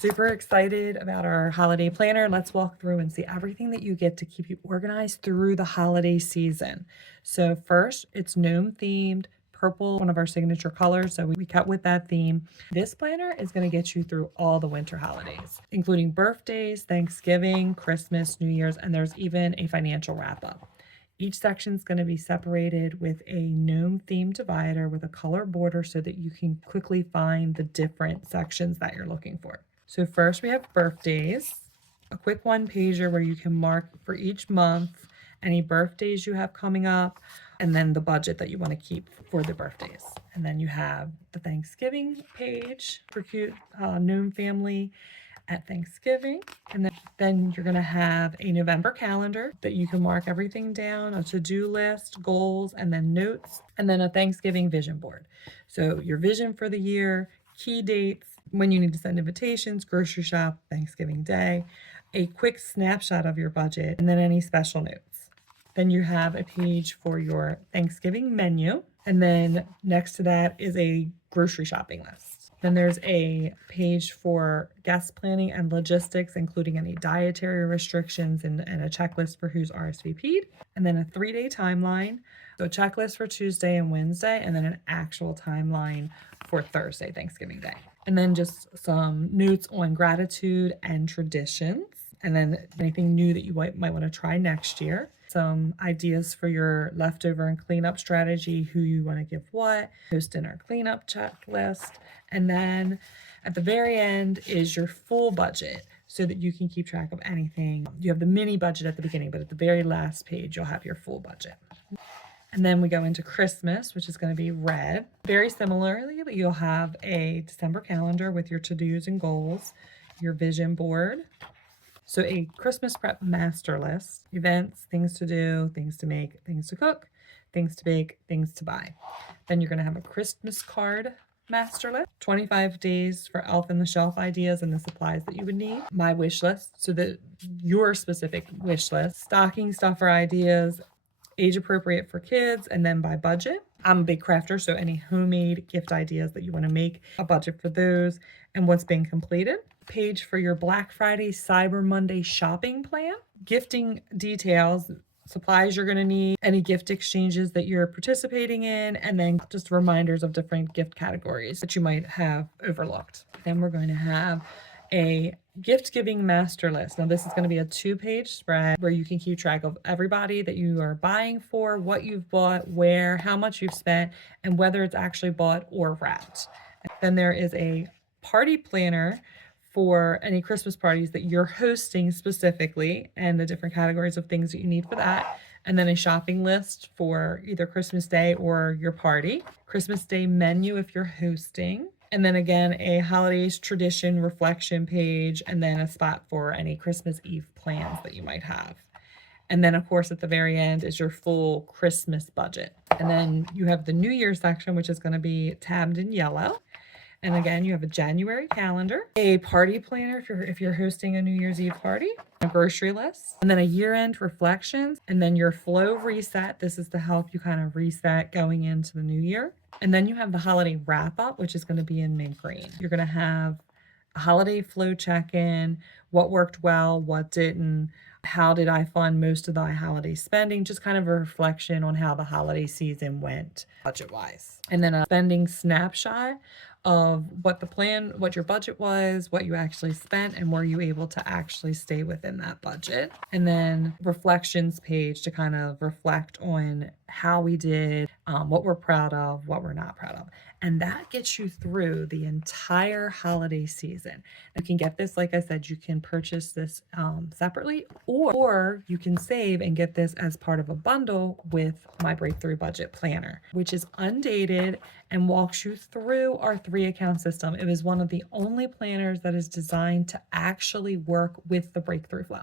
Super excited about our holiday planner. Let's walk through and see everything that you get to keep you organized through the holiday season. So first, it's gnome themed, purple, one of our signature colors. So we cut with that theme. This planner is going to get you through all the winter holidays, including birthdays, Thanksgiving, Christmas, New Year's, and there's even a financial wrap up. Each section is going to be separated with a gnome theme divider with a color border so that you can quickly find the different sections that you're looking for. So first we have birthdays, a quick one pager where you can mark for each month any birthdays you have coming up, and then the budget that you want to keep for the birthdays. And then you have the Thanksgiving page for cute gnome family at Thanksgiving. And then you're going to have a November calendar that you can mark everything down, a to-do list, goals, and then notes, and then a Thanksgiving vision board. So your vision for the year, key dates, when you need to send invitations, grocery shop, Thanksgiving Day, a quick snapshot of your budget, and then any special notes. Then you have a page for your Thanksgiving menu, and then next to that is a grocery shopping list. Then there's a page for guest planning and logistics, including any dietary restrictions and a checklist for who's RSVP'd. And then a 3-day timeline, so a checklist for Tuesday and Wednesday, and then an actual timeline for Thursday, Thanksgiving Day. And then just some notes on gratitude and traditions, and then anything new that you might want to try next year. Some ideas for your leftover and cleanup strategy, who you want to give what, post dinner cleanup checklist. And then at the very end is your full budget so that you can keep track of anything. You have the mini budget at the beginning, but at the very last page, you'll have your full budget. And then we go into Christmas, which is going to be red. Very similarly, you'll have a December calendar with your to-dos and goals, your vision board. So a Christmas prep master list, events, things to do, things to make, things to cook, things to bake, things to buy. Then you're going to have a Christmas card master list, 25 days for elf on the shelf ideas and the supplies that you would need. My wish list, so that your specific wish list, stocking stuffer ideas, age appropriate for kids, and then by budget. I'm a big crafter, so any homemade gift ideas that you want to make, a budget for those, and what's being completed. Page for your Black Friday, Cyber Monday shopping plan, gifting details, supplies you're going to need, any gift exchanges that you're participating in, and then just reminders of different gift categories that you might have overlooked. Then we're going to have a gift giving master list. Now this is going to be a 2-page spread where you can keep track of everybody that you are buying for, what you've bought, where, how much you've spent, and whether it's actually bought or wrapped. Then there is a party planner for any Christmas parties that you're hosting specifically and the different categories of things that you need for that. And then a shopping list for either Christmas Day or your party. Christmas Day menu if you're hosting. And then again, a holidays tradition reflection page, and then a spot for any Christmas Eve plans that you might have. And then, of course, at the very end is your full Christmas budget. And then you have the New Year section, which is going to be tabbed in yellow. And again, you have a January calendar, a party planner if you're hosting a New Year's Eve party, a grocery list, and then a year-end reflections, and then your flow reset. This is to help you kind of reset going into the new year. And then you have the holiday wrap-up, which is going to be in mint green. You're going to have a holiday flow check-in, what worked well, what didn't, how did I fund most of the holiday spending, just kind of a reflection on how the holiday season went budget-wise. And then a spending snapshot of what your budget was, what you actually spent, and were you able to actually stay within that budget. And then reflections page to kind of reflect on how we did, what we're proud of, what we're not proud of. And that gets you through the entire holiday season. You can get this, like I said, you can purchase this separately, or you can save and get this as part of a bundle with my Breakthrough Budget Planner, which is undated and walks you through our 3-account system. It is one of the only planners that is designed to actually work with the Breakthrough Flow.